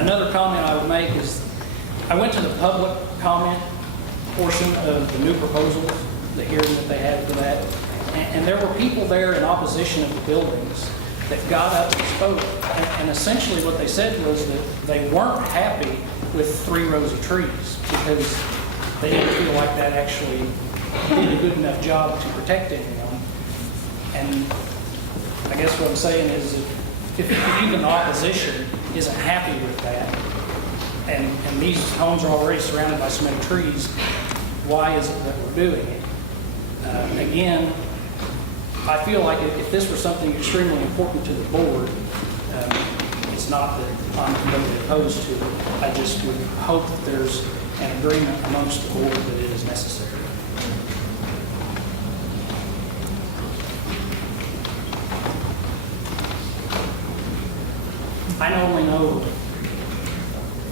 Another comment I would make is, I went to the public comment portion of the new proposals, the hearing that they had for that, and there were people there in opposition of the buildings that got up and spoke, and essentially what they said was that they weren't happy with 3 rows of trees because they didn't feel like that actually did a good enough job to protect anyone. And I guess what I'm saying is, if even the opposition isn't happy with that, and these homes are already surrounded by so many trees, why is it that we're doing it? Again, I feel like if this were something extremely important to the board, it's not that I'm completely opposed to it. I just would hope that there's an agreement amongst the board that it is necessary. I only know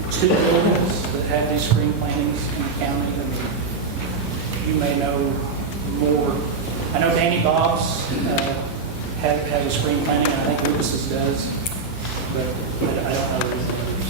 2 buildings that have these screen plantings in the county, and you may know more. I know Danny Bob's have a screen planting, and I think Lucas's does, but I don't know anything others.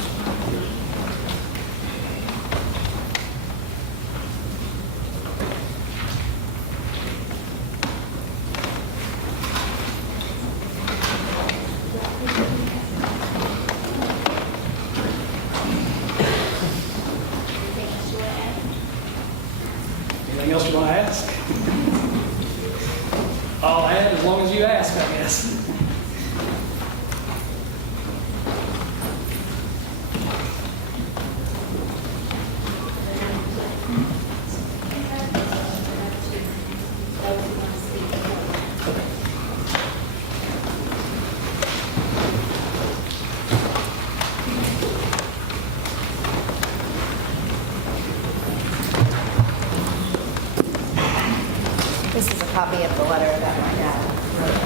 Anything else you want to ask? I'll add as long as you ask, I guess. This is a copy of the letter that my dad wrote.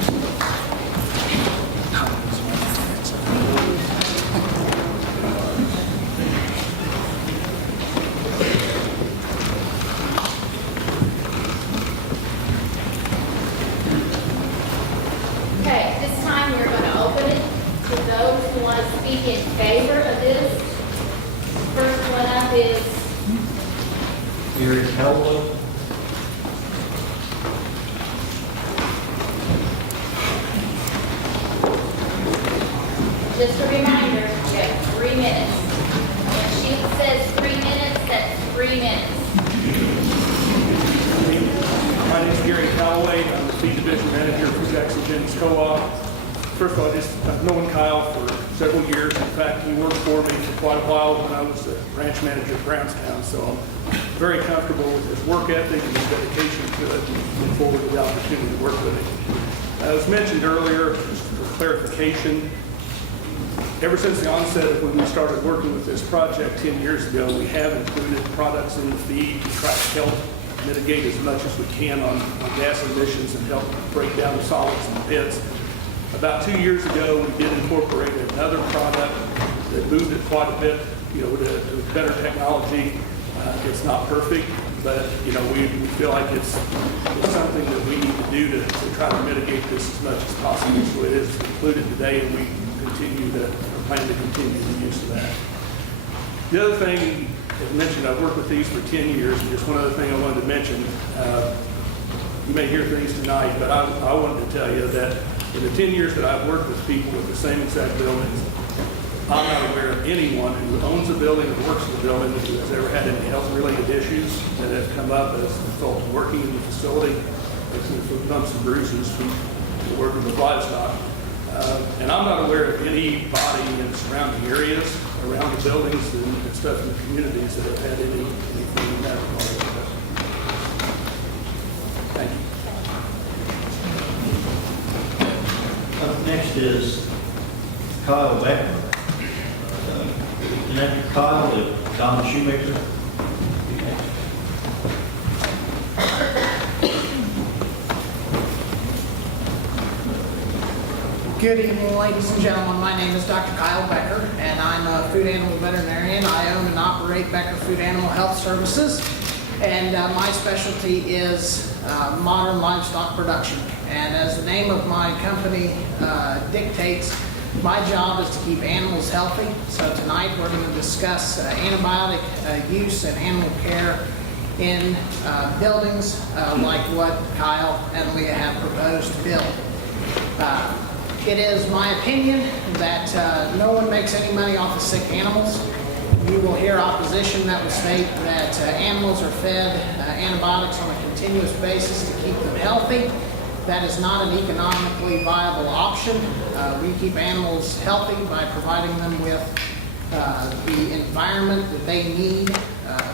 Okay, this time we're going to open it to those who want to speak in favor of this. First one up is Gary Calloway. just a reminder, you have 3 minutes. When she says 3 minutes, that's 3 minutes. My name is Gary Calloway. I'm the feed division manager for Jackson Jennings Co-op. First of all, I've known Kyle for several years. In fact, he worked for me for quite a while when I was the branch manager of Brownstown. So I'm very comfortable with his work ethic and his dedication to it, and look forward to the opportunity to work with him. As mentioned earlier, just for clarification, ever since the onset of when we started working with this project 10 years ago, we have included products in the feed to try to help mitigate as much as we can on gas emissions and help break down the solids in the pits. About 2 years ago, we did incorporate another product that moved it quite a bit, with better technology. It's not perfect, but we feel like it's something that we need to do to try to mitigate this as much as possible. So it is included today, and we plan to continue the use of that. The other thing, as mentioned, I've worked with these for 10 years, and just one other thing I wanted to mention. You may hear things tonight, but I wanted to tell you that in the 10 years that I've worked with people with the same exact buildings, I'm not aware of anyone who owns a building or works in the building who has ever had any health-related issues that have come up as a result of working in the facility, with bumps and bruises from working with livestock. And I'm not aware of anybody in the surrounding areas, around the buildings and stuff in the communities that have had anything in that regard. Thank you. Up next is Kyle Becker. And after Kyle is Don Shoemaker. Good evening, ladies and gentlemen. My name is Dr. Kyle Becker, and I'm a food animal veterinarian. I own and operate Becker Food Animal Health Services, and my specialty is modern livestock production. And as the name of my company dictates, My job is to keep animals healthy, so tonight we're going to discuss antibiotic use and animal care in buildings like what Kyle and Leah have proposed to build. It is my opinion that no one makes any money off of sick animals. You will hear opposition that will state that animals are fed antibiotics on a continuous basis to keep them healthy. That is not an economically viable option. We keep animals healthy by providing them with the environment that they need,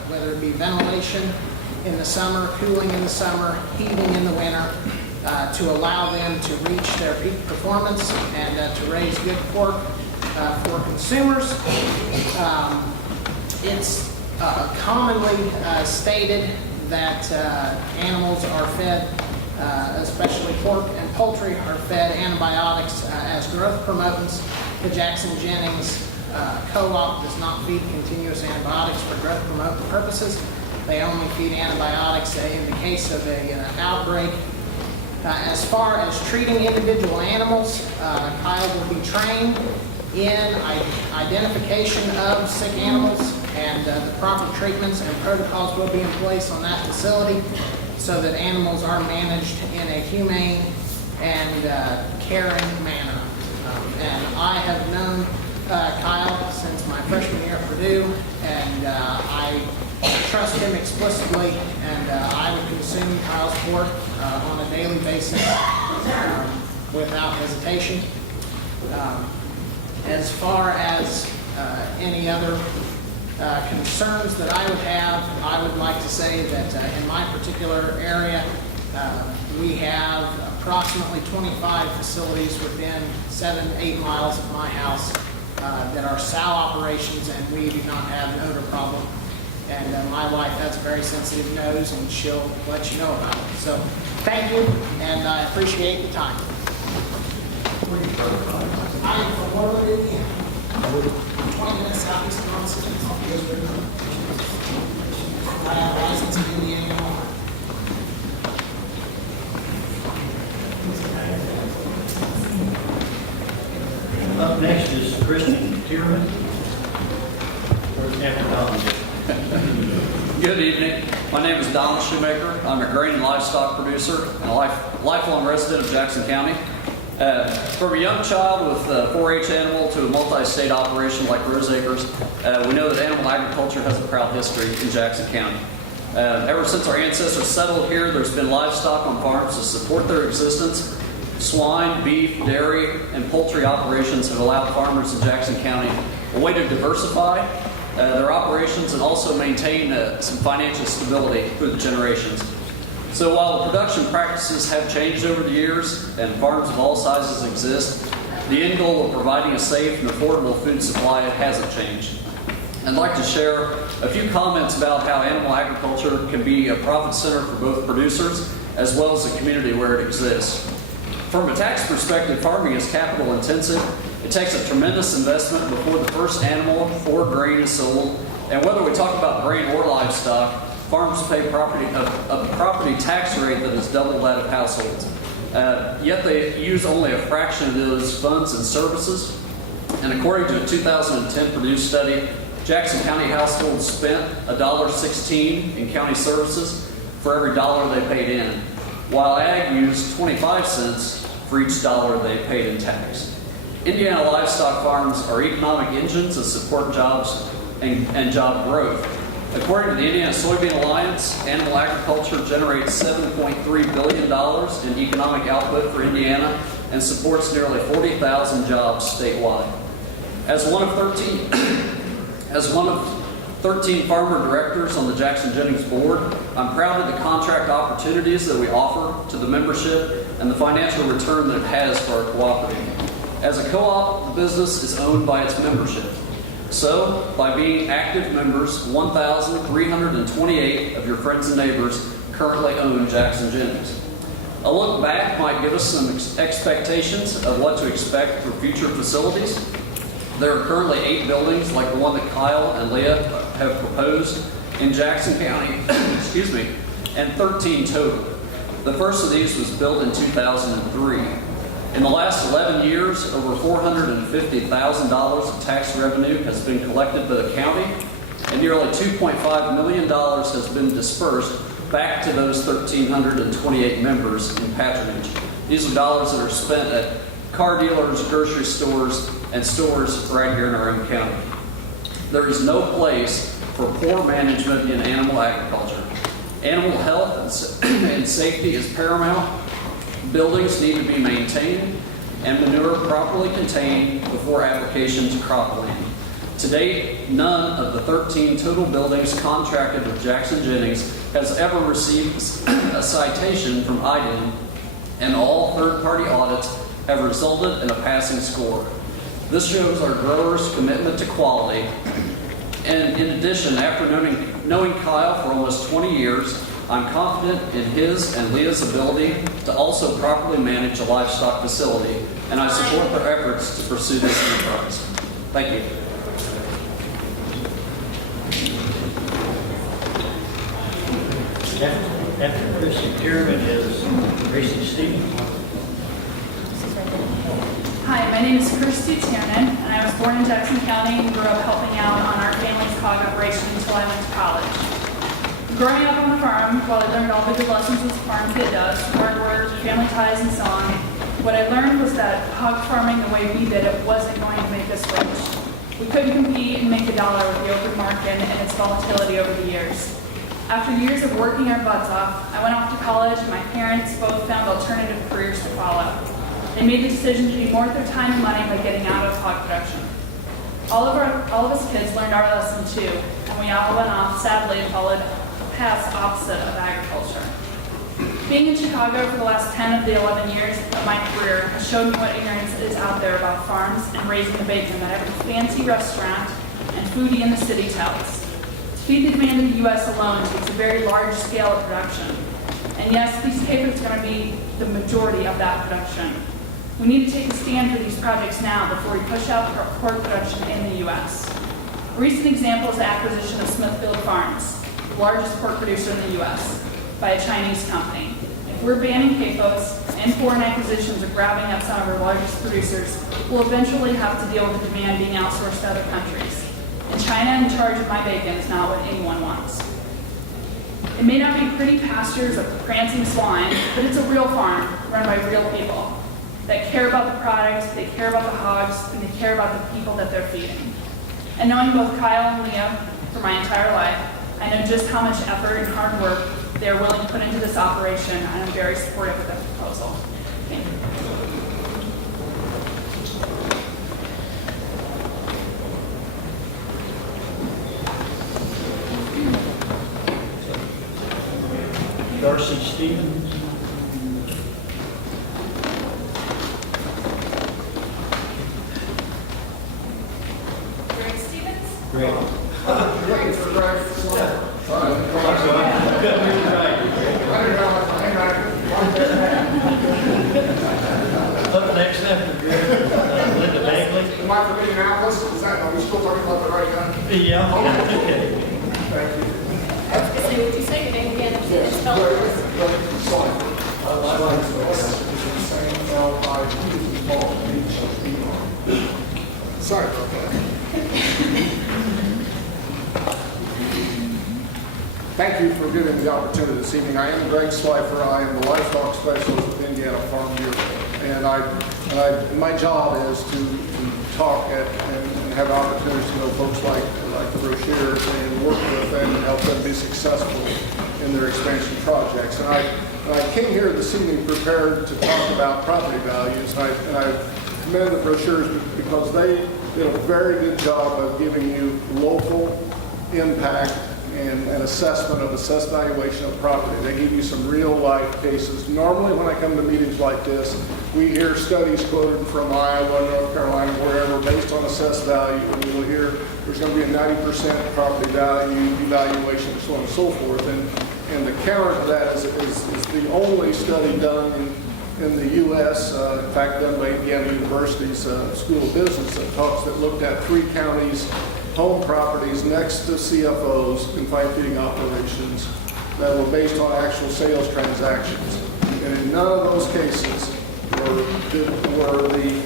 whether it be ventilation in the summer, cooling in the summer, heating in the winter, to allow them to reach their peak performance and to raise good pork for consumers. It's commonly stated that animals are fed, especially pork and poultry, are fed antibiotics as growth promotants. The Jackson-Jennings co-op does not feed continuous antibiotics for growth promoting purposes. They only feed antibiotics in the case of an outbreak. As far as treating individual animals, Kyle will be trained in identification of sick animals, and the proper treatments and protocols will be in place on that facility so that animals are managed in a humane and caring manner. And I have known Kyle since my freshman year at Purdue, and I trust him explicitly, and I would consume Kyle's pork on a daily basis without hesitation. As far as any other concerns that I would have, I would like to say that in my particular area, we have approximately 25 facilities within 7-8 miles of my house that are sow operations, and we do not have an odor problem. And my wife has a very sensitive nose, and she'll let you know about it. So thank you, and I appreciate the time. I am from Warwood, Indiana. 20 minutes southeast of Austin. I have a license in Indiana. Up next is Kristen Tierman. Good evening. My name is Donald Shoemaker. I'm a grain and livestock producer and a lifelong resident of Jackson County. From a young child with a 4-H animal to a multi-state operation like Rose Acres, we know that animal agriculture has a proud history in Jackson County. Ever since our ancestors settled here, there's been livestock on farms to support their existence. Swine, beef, dairy, and poultry operations have allowed farmers in Jackson County a way to diversify their operations and also maintain some financial stability through the generations. So while the production practices have changed over the years and farms of all sizes exist, the end goal of providing a safe and affordable food supply hasn't changed. I'd like to share a few comments about how animal agriculture can be a profit center for both producers as well as the community where it exists. From a tax perspective, farming is capital intensive. It takes a tremendous investment before the first animal or grain is sold. And whether we talk about grain or livestock, farms pay a property tax rate that is double that of households. Yet they use only a fraction of those funds and services. And according to a 2010 Purdue study, Jackson County households spent $1.16 in county services for every dollar they paid in, while ag used 25 cents for each dollar they paid in tax. Indiana livestock farms are economic engines that support jobs and job growth. According to the Indiana Soybean Alliance, animal agriculture generates $7.3 billion in economic output for Indiana and supports nearly 40,000 jobs statewide. As one of 13 farmer directors on the Jackson-Jennings board, I'm proud of the contract opportunities that we offer to the membership and the financial return that it has for our cooperative. As a co-op, the business is owned by its membership. So, by being active members, 1,328 of your friends and neighbors currently own Jackson-Jennings. A look back might give us some expectations of what to expect for future facilities. There are currently 8 buildings like the one that Kyle and Leah have proposed in Jackson County, excuse me, and 13 total. The first of these was built in 2003. In the last 11 years, over $450,000 of tax revenue has been collected by the county, and nearly $2.5 million has been dispersed back to those 1,328 members in patronage. These are dollars that are spent at car dealers, grocery stores, and stores right here in our own county. There is no place for poor management in animal agriculture. Animal health and safety is paramount. Buildings need to be maintained and manure properly contained before application to cropland. To date, none of the 13 total buildings contracted with Jackson Jennings has ever received a citation from IDEM, and all third-party audits have resulted in a passing score. This shows our growers' commitment to quality. And in addition, after knowing Kyle for almost 20 years, I'm confident in his and Leah's ability to also properly manage a livestock facility, and I support their efforts to pursue this enterprise. Thank you. After Chrissy Tierman is Tracy Stevens. Hi, my name is Christy Tiernan, and I was born in Jackson County and grew up helping out on our family's hog operation until I went to college. Growing up on the farm, while I learned all the good lessons this farm kid does, hard work, family ties, and so on, what I learned was that hog farming the way we did it wasn't going to make us rich. We couldn't compete and make a dollar with the open market and its volatility over the years. After years of working our butts off, I went off to college, and my parents both found alternative careers to follow. They made the decision to do more with their time and money by getting out of hog production. All of us kids learned our lesson too, and we all went off, sadly, and followed a path opposite of agriculture. Being in Chicago for the last 10 of the 11 years of my career has shown me what ignorance is out there about farms and raising the bacon that every fancy restaurant and foodie in the city touts. To feed the demand of the U.S. alone takes a very large scale of production. And yes, piece of paper is going to be the majority of that production. We need to take a stand for these projects now before we push out pork production in the U.S. A recent example is the acquisition of Smithfield Farms, the largest pork producer in the U.S., by a Chinese company. If we're banning CAFOs and foreign acquisitions of grabbing up some of our largest producers, we'll eventually have to deal with the demand being outsourced to other countries. And China in charge of my bacon is not what anyone wants. It may not be pretty pastures of prancing swine, but it's a real farm run by real people that care about the product, they care about the hogs, and they care about the people that they're feeding. And knowing both Kyle and Leah for my entire life, I know just how much effort and hard work they're willing to put into this operation, and I'm very supportive of that proposal. Thank you. Darcy Stevens. Greg Stevens? Great. Up next after Linda Bagley. Am I forgetting Alice? Is that, are we still talking about the right guy? Yeah, okay. Thank you. I was gonna say, would you say your name again? Yes, Spell it for us. Sorry about that. Thank you for giving me the opportunity this evening. I am Greg Slifer. I am the livestock specialist with Indiana Farm Bureau. And my job is to talk and have opportunities to know folks like the brochures and work with them and help them be successful in their expansion projects. And I came here this evening prepared to talk about property values. And I commend the brochures because they did a very good job of giving you local impact and an assessment of assessed valuation of property. They give you some real life cases. Normally when I come to meetings like this, we hear studies quoted from Iowa, North Carolina, wherever, based on assessed value, and we'll hear there's going to be a 90% property value evaluation, so on and so forth. And the counter to that is the only study done in the U.S., in fact done by Indiana University's School of Business that looked at 3 counties, home properties next to CFOs, confined feeding operations, that were based on actual sales transactions. And in none of those cases were were the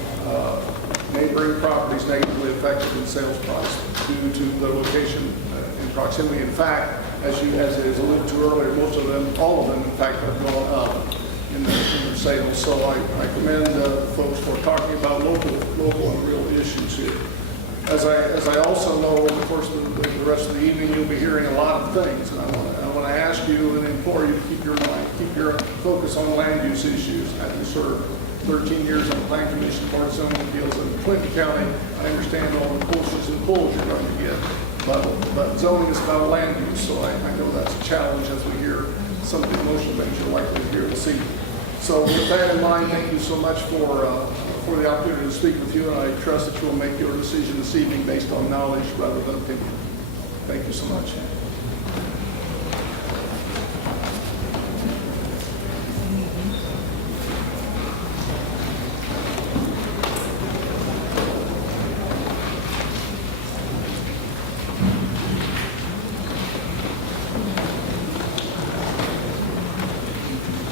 neighboring properties negatively affected in sales price due to the location and proximity. In fact, as it is alluded to earlier, most of them, all of them, in fact, are going up in their sales. So I commend folks for talking about local and real issues here. As I also know, of course, the rest of the evening you'll be hearing a lot of things, and I want to ask you and implore you to keep your focus on land use issues. Having served 13 years on the Plan Commission Board of Zoning Appeals in Clinton County, I understand all the pushes and pulls you're going to get, but zoning is about land use, so I know that's a challenge as we hear some of the emotional things you're likely to hear this evening. So with that in mind, thank you so much for the opportunity to speak with you, and I trust that you will make your decision this evening based on knowledge rather than opinion. Thank you so much.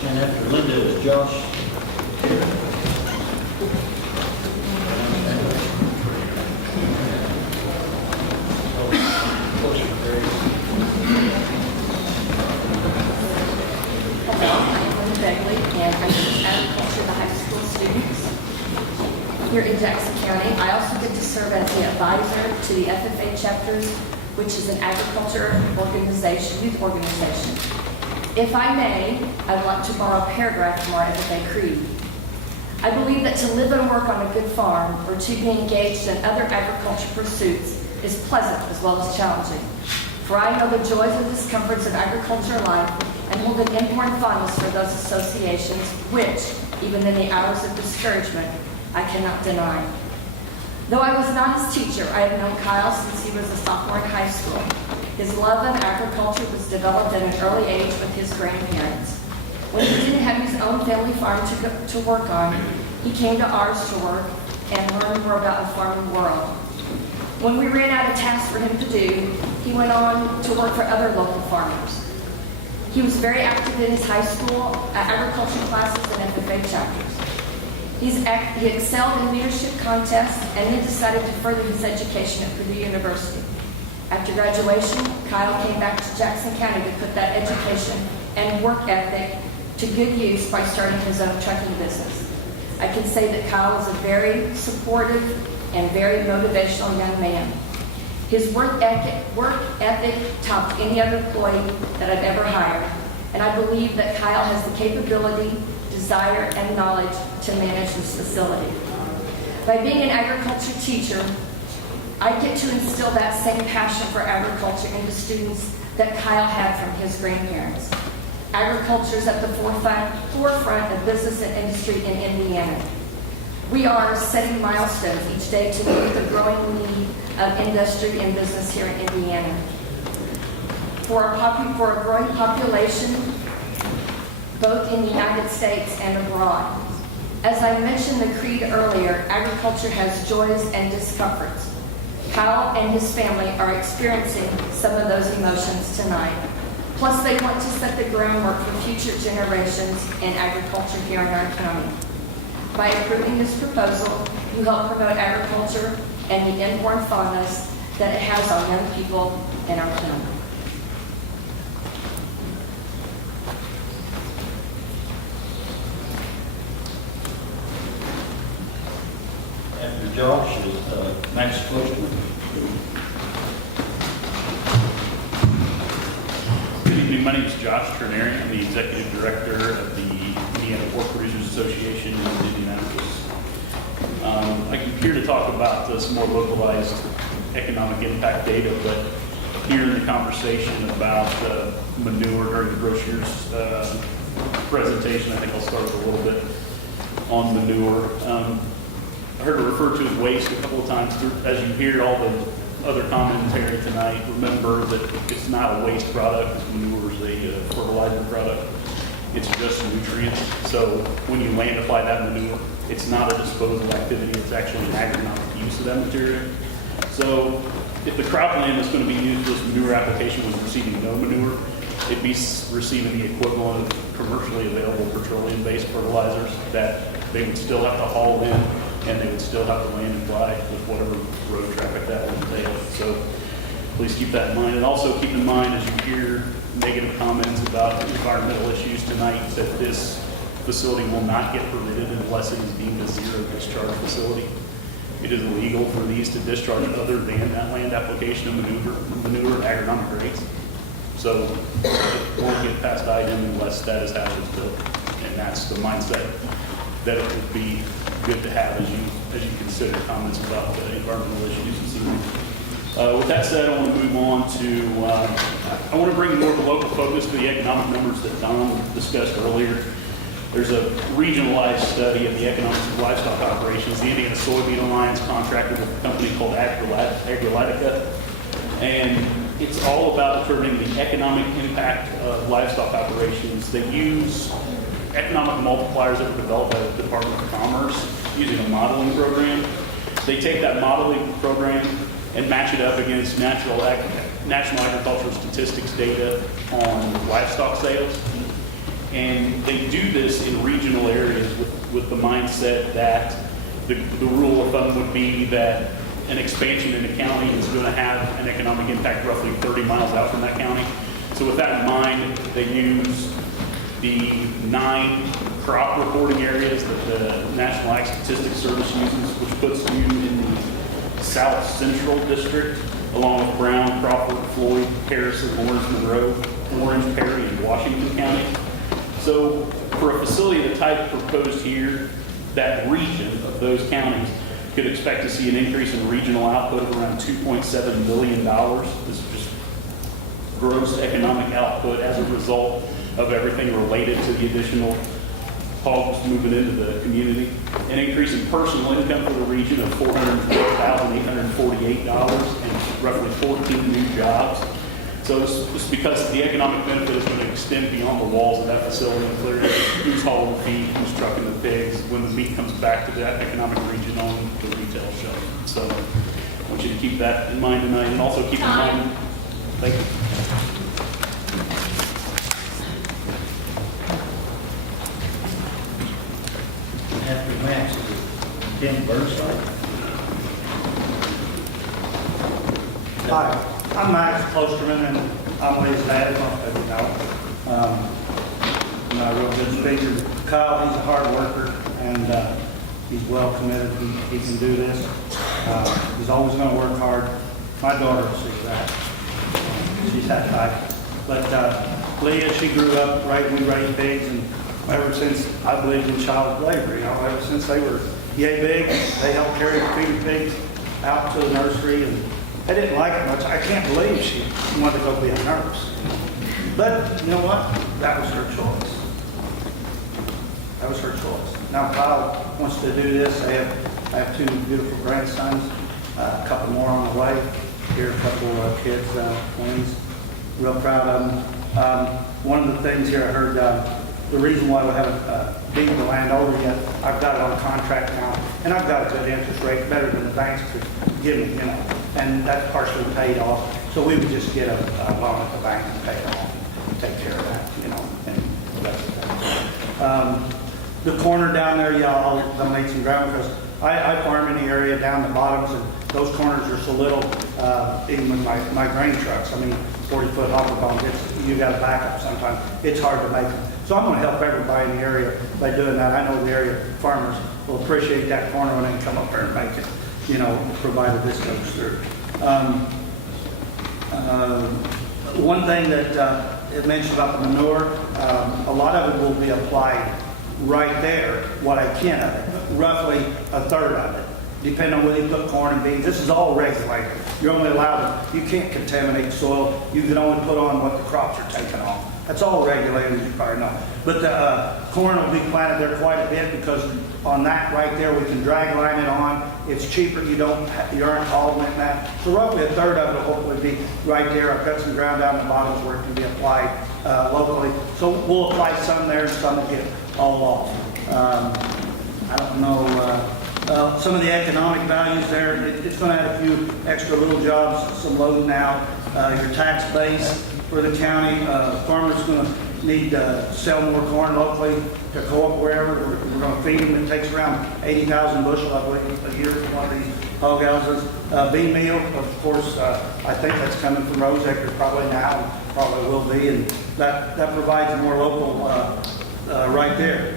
And after Linda is Josh. And I teach agriculture to high school students here in Jackson County. I also get to serve as the advisor to the FFA chapters, which is an agriculture organization, youth organization. If I may, I'd like to borrow a paragraph from our FFA creed. I believe that to live and work on a good farm or to be engaged in other agriculture pursuits is pleasant as well as challenging. For I know the joys and discomforts of agriculture life and hold an inborn fondness for those associations which, even in the hours of discouragement, I cannot deny. Though I was not his teacher, I have known Kyle since he was a sophomore in high school. His love of agriculture was developed at an early age with his grandparents. When he didn't have his own family farm to work on, he came to ours to work and learn more about the farming world. When we ran out of tasks for him to do, he went on to work for other local farmers. He was very active in his high school agriculture classes and FFA chapters. He excelled in leadership contests and then decided to further his education at Purdue University. After graduation, Kyle came back to Jackson County to put that education and work ethic to good use by starting his own trucking business. I can say that Kyle is a very supportive and very motivational young man. His work ethic topped any other employee that I've ever hired, and I believe that Kyle has the capability, desire, and knowledge to manage this facility. By being an agriculture teacher, I get to instill that same passion for agriculture into students that Kyle had from his grandparents. Agriculture is at the forefront of business and industry in Indiana. We are setting milestones each day to meet the growing need of industry and business here in Indiana. For a growing population, both in the United States and abroad. As I mentioned the creed earlier, agriculture has joys and discomforts. Kyle and his family are experiencing some of those emotions tonight. Plus, they want to set the groundwork for future generations in agriculture here in our county. By approving this proposal, you help promote agriculture and the inborn fondness that it has on young people in our county. After Josh is Max Closhman. Good evening, my name is Josh Trinari. I'm the Executive Director of the Indiana Pork Producers Association in Indianapolis. I'm here to talk about some more localized economic impact data, but here in the conversation about manure during the brochure's presentation, I think I'll start with a little bit on manure. I heard it referred to as waste a couple of times. As you hear all the other commentary tonight, remember that it's not a waste product. Manure is a fertilizer product. It's just nutrients. So when you land apply that manure, it's not a disposal activity. It's actually an agronomic use of that material. So if the cropland that's going to be used for this manure application was receiving no manure, it'd be receiving the equivalent of commercially available petroleum-based fertilizers that They would still have to haul in, and they would still have to land and fly with whatever road traffic that would entail. So please keep that in mind. And also keep in mind, as you hear negative comments about environmental issues tonight, that this facility will not get permitted unless it is deemed a zero discharge facility. It is illegal for these to discharge other than that land application of manure and agronomic grades. So it won't get past item unless that is how it is built. And that's the mindset that it would be good to have as you consider comments about the environmental issues this evening. With that said, I want to move on to, I want to bring more of a local focus to the economic numbers that Don discussed earlier. There's a regionalized study of the economics of livestock operations. The Indiana Soybean Alliance contracted with a company called Agrilatica, and it's all about determining the economic impact of livestock operations. They use economic multipliers that were developed by the Department of Commerce using a modeling program. They take that modeling program and match it up against National Agricultural Statistics data on livestock sales. And they do this in regional areas with the mindset that the rule of thumb would be that an expansion in a county is going to have an economic impact roughly 30 miles out from that county. So with that in mind, they use the 9 crop reporting areas that the National Ag Statistics Service uses, which puts you in the South Central District, along with Brown, Crawford, Floyd, Harrison, Lawrence, Monroe, Orange, Perry, and Washington County. So for a facility of the type proposed here, that region of those counties could expect to see an increase in regional output of around $2.7 billion. This is just gross economic output as a result of everything related to the additional hogs moving into the community. An increase in personal income for the region of $412,848 and roughly 14 new jobs. So it's because the economic benefit is going to extend beyond the walls of that facility, including who's hauling the feed, who's trucking the pigs, when the meat comes back to that economic region on the retail shelf. So I want you to keep that in mind tonight, and also keep in mind, thank you. After Max, Tim Burnside. Hi, I'm Max Klosterman, and I'm Lee's dad, most of you know. I'm not a real good speaker. Kyle, he's a hard worker, and he's well committed. He can do this. He's always going to work hard. My daughter sees that. She's that type. But Leah, she grew up we raised pigs, and ever since I believed in child labor, ever since they were yay big, they helped carry the feeder pigs out to the nursery, and they didn't like it much. I can't believe she wanted to go be a nurse. But you know what? That was her choice. That was her choice. Now Kyle wants to do this. I have 2 beautiful grandsons, a couple more on the way. Here, a couple of kids, twins. Real proud of them. One of the things here I heard, the reason why we haven't deeded the land over yet, I've got it on contract now, and I've got a good interest rate, better than the banks could give me, and that's partially paid off. So we would just get a loan at the bank and pay it off, and take care of that, and that's that. The corner down there, I'll donate some ground because I farm in the area down the bottoms, and those corners are so little, even with my grain trucks. 40-foot hopper bones, you got to back up sometimes. It's hard to make them. So I'm going to help everybody in the area by doing that. I know the area farmers will appreciate that corner when they can come up there and make it, provided this goes through. One thing that it mentioned about the manure, a lot of it will be applied right there, what I can of it, roughly a third of it, depending on whether you put corn and beans. This is all regulated. You're only allowed you can't contaminate soil. You can only put on what the crops are taking off. That's all regulated, as you probably know. But the corn will be planted there quite a bit because on that right there, we can drag line it on. It's cheaper. You aren't hauling it that. So roughly a third of it will hopefully be right there. I've got some ground down the bottoms where it can be applied locally. So we'll apply some there and some will get all off. I don't know. Some of the economic values there, it's going to add a few extra little jobs, some loading out, your tax base for the county. Farmers going to need to sell more corn locally to co-op wherever. We're going to feed them. It takes around 80,000 bushel, I believe, a year from one of these hog houses. Bean meal, of course, I think that's coming from Rose Acres probably now, probably will be, and that provides more local right there.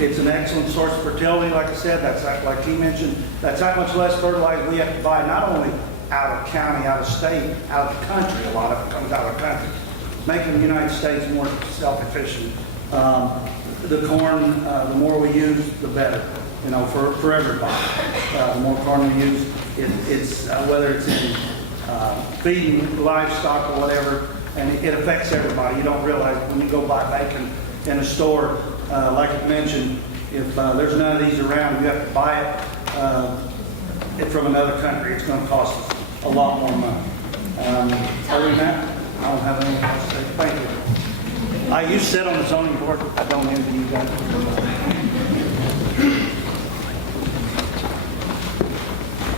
It's an excellent source of fertility, like I said. That's like he mentioned. That's that much less fertilizer we have to buy, not only out of county, out of state, out of the country. A lot of it comes out of the country, making the United States more self-efficient. The corn, the more we use, the better. You know, for everybody. The more corn we use, it's whether it's in feeding livestock or whatever, and it affects everybody. You don't realize when you go buy bacon in a store. Like I mentioned, if there's none of these around, you have to buy it from another country. It's going to cost us a lot more money. Other than that, I don't have anything else to say. Thank you. I used to sit on the zoning board. I don't envy you guys.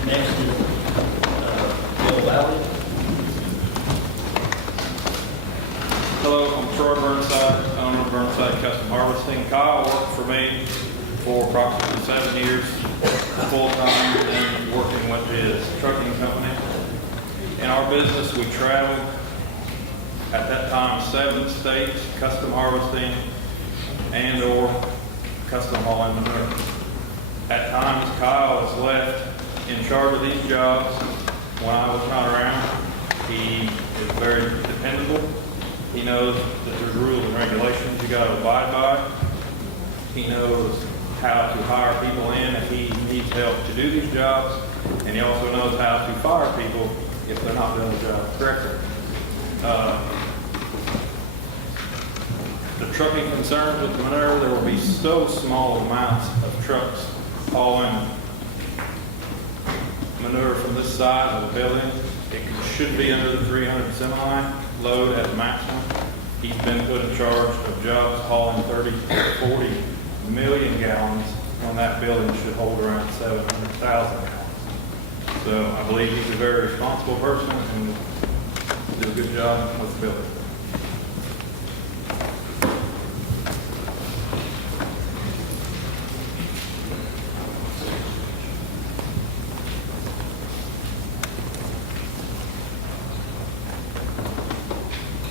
Next is Bill Valley. Hello, I'm Troy Burnside, owner of Burnside Custom Harvesting. Kyle worked for me for approximately 7 years, full-time, and working with his trucking company. In our business, we traveled, at that time, 7 states, custom harvesting and or custom hauling manure. At times, Kyle was left in charge of these jobs when I was not around. He is very dependable. He knows that there's rules and regulations you got to abide by. He knows how to hire people in if he needs help to do these jobs, and he also knows how to fire people if they're not doing the job correctly. The trucking concerns with manure, there will be so small amounts of trucks hauling manure from this side of the building. It should be under the 300 semi load at maximum. He's been put in charge of jobs hauling 30 to 40 million gallons when that building should hold around 700,000 gallons. So I believe he's a very responsible person and will do a good job with the building.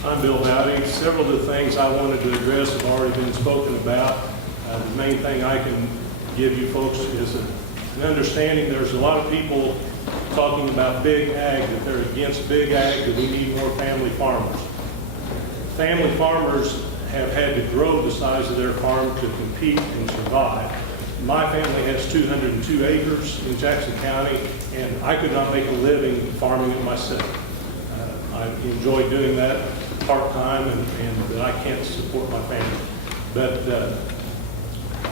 I'm Bill Bowdy. Several of the things I wanted to address have already been spoken about. The main thing I can give you folks is an understanding. There's a lot of people talking about big ag, that they're against big ag, that we need more family farmers. Family farmers have had to grow the size of their farm to compete and survive. My family has 202 acres in Jackson County, and I could not make a living farming it myself. I enjoy doing that part-time, and that I can't support my family. But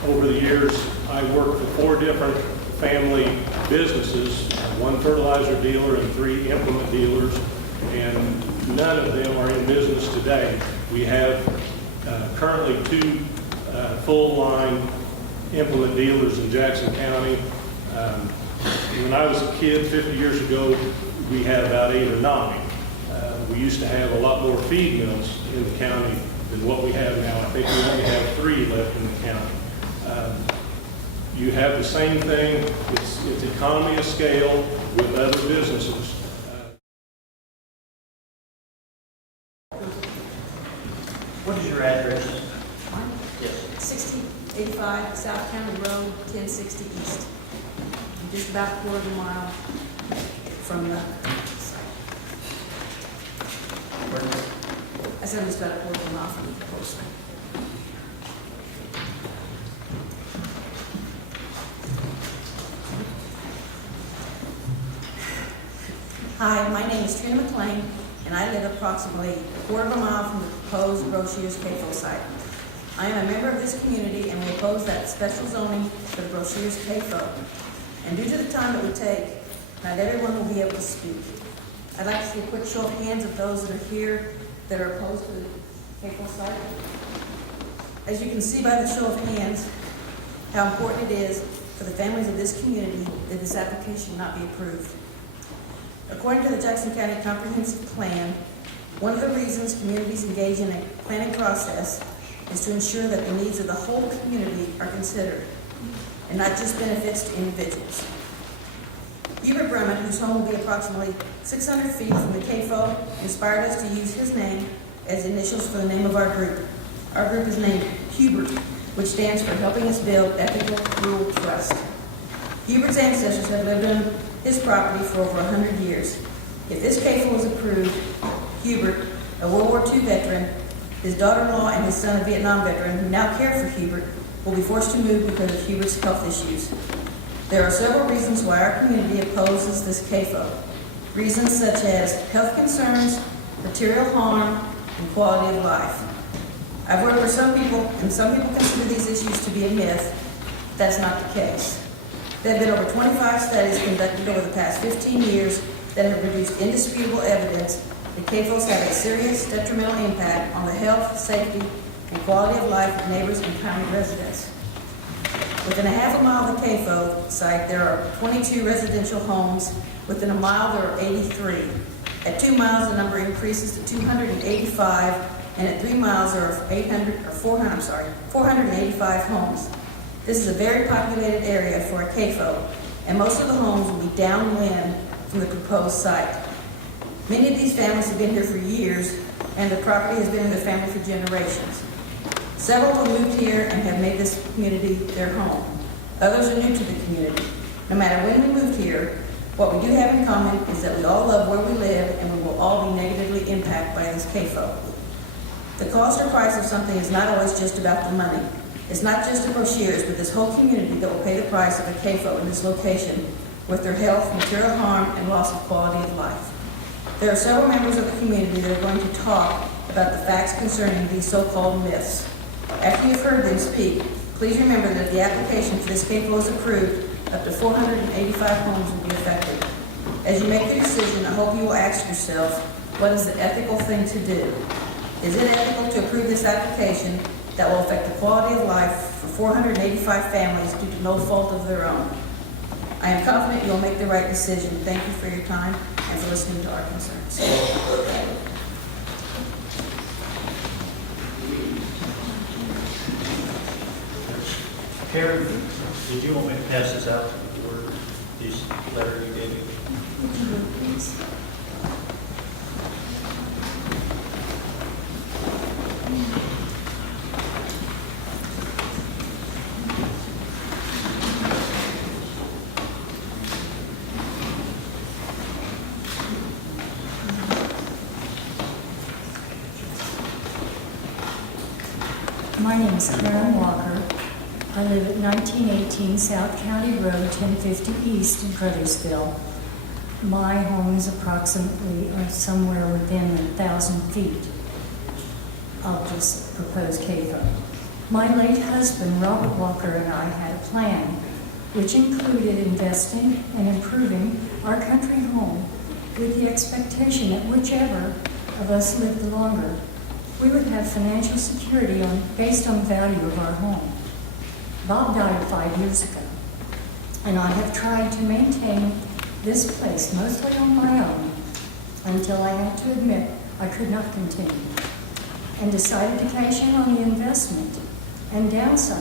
over the years, I worked for 4 different family businesses, 1 fertilizer dealer and 3 implement dealers, and none of them are in business today. We have currently 2 full-line implement dealers in Jackson County. When I was a kid 50 years ago, we had about 8 or 9. We used to have a lot more feed mills in the county than what we have now. I think we only have 3 left in the county. You have the same thing. It's economy of scale with other businesses. What is your address? Yes. 6085 South County Road, 1060 East. I'm just about a quarter of a mile from the site. I said I'm just about a quarter of a mile from the post. Hi, my name is Trina McLean, and I live approximately a quarter of a mile from the proposed Brochures CAFO site. I am a member of this community and will oppose that special zoning for the Brochures CAFO. And due to the time it would take, not everyone will be able to speak. I'd like to see a quick show of hands of those that are here that are opposed to the CAFO site. As you can see by the show of hands, how important it is for the families of this community that this application not be approved. According to the Jackson County Comprehensive Plan, One of the reasons communities engage in a planning process is to ensure that the needs of the whole community are considered, and not just benefits to individuals. Hubert Bremen, whose home will be approximately 600 feet from the CAFO, inspired us to use his name as initials for the name of our group. Our group is named Hubert, which stands for Helping Us Build Ethical Rural Trust. Hubert's ancestors have lived on his property for over 100 years. If this CAFO is approved, Hubert, a World War II veteran, his daughter-in-law, and his son, a Vietnam veteran, who now care for Hubert, will be forced to move because of Hubert's health issues. There are several reasons why our community opposes this CAFO. Reasons such as health concerns, material harm, and quality of life. I've worked with some people, and some people consider these issues to be a myth. That's not the case. There have been over 25 studies conducted over the past 15 years that have produced indisputable evidence that CAFOs have a serious detrimental impact on the health, safety, and quality of life of neighbors and county residents. Within a half a mile of the CAFO site, there are 22 residential homes. Within a mile, there are 83. At 2 miles, the number increases to 285, and at 3 miles, there are 485 homes. This is a very populated area for a CAFO, and most of the homes will be downwind from the proposed site. Many of these families have been here for years, and the property has been in their family for generations. Several have moved here and have made this community their home. Others are new to the community. No matter when we moved here, what we do have in common is that we all love where we live, and we will all be negatively impacted by this CAFO. The cost or price of something is not always just about the money. It's not just the brochures, but this whole community that will pay the price of a CAFO in this location with their health, material harm, and loss of quality of life. There are several members of the community that are going to talk about the facts concerning these so-called myths. After you've heard them speak, please remember that if the application for this CAFO is approved, up to 485 homes will be affected. As you make the decision, I hope you will ask yourself, what is the ethical thing to do? Is it ethical to approve this application that will affect the quality of life for 485 families due to no fault of their own? I am confident you will make the right decision. Thank you for your time and for listening to our concerns. Karen, did you want me to pass this out for this letter you gave me? Please. My name is Karen Walker. I live at 1918 South County Road, 1050 East in Crothersville. My home is approximately somewhere within 1,000 feet of this proposed CAFO. My late husband, Robert Walker, and I had a plan which included investing and improving our country home with the expectation that whichever of us lived longer, we would have financial security based on the value of our home. Bob died 5 years ago, and I have tried to maintain this place mostly on my own until I had to admit I could not continue, and decided to cash in on the investment and downsize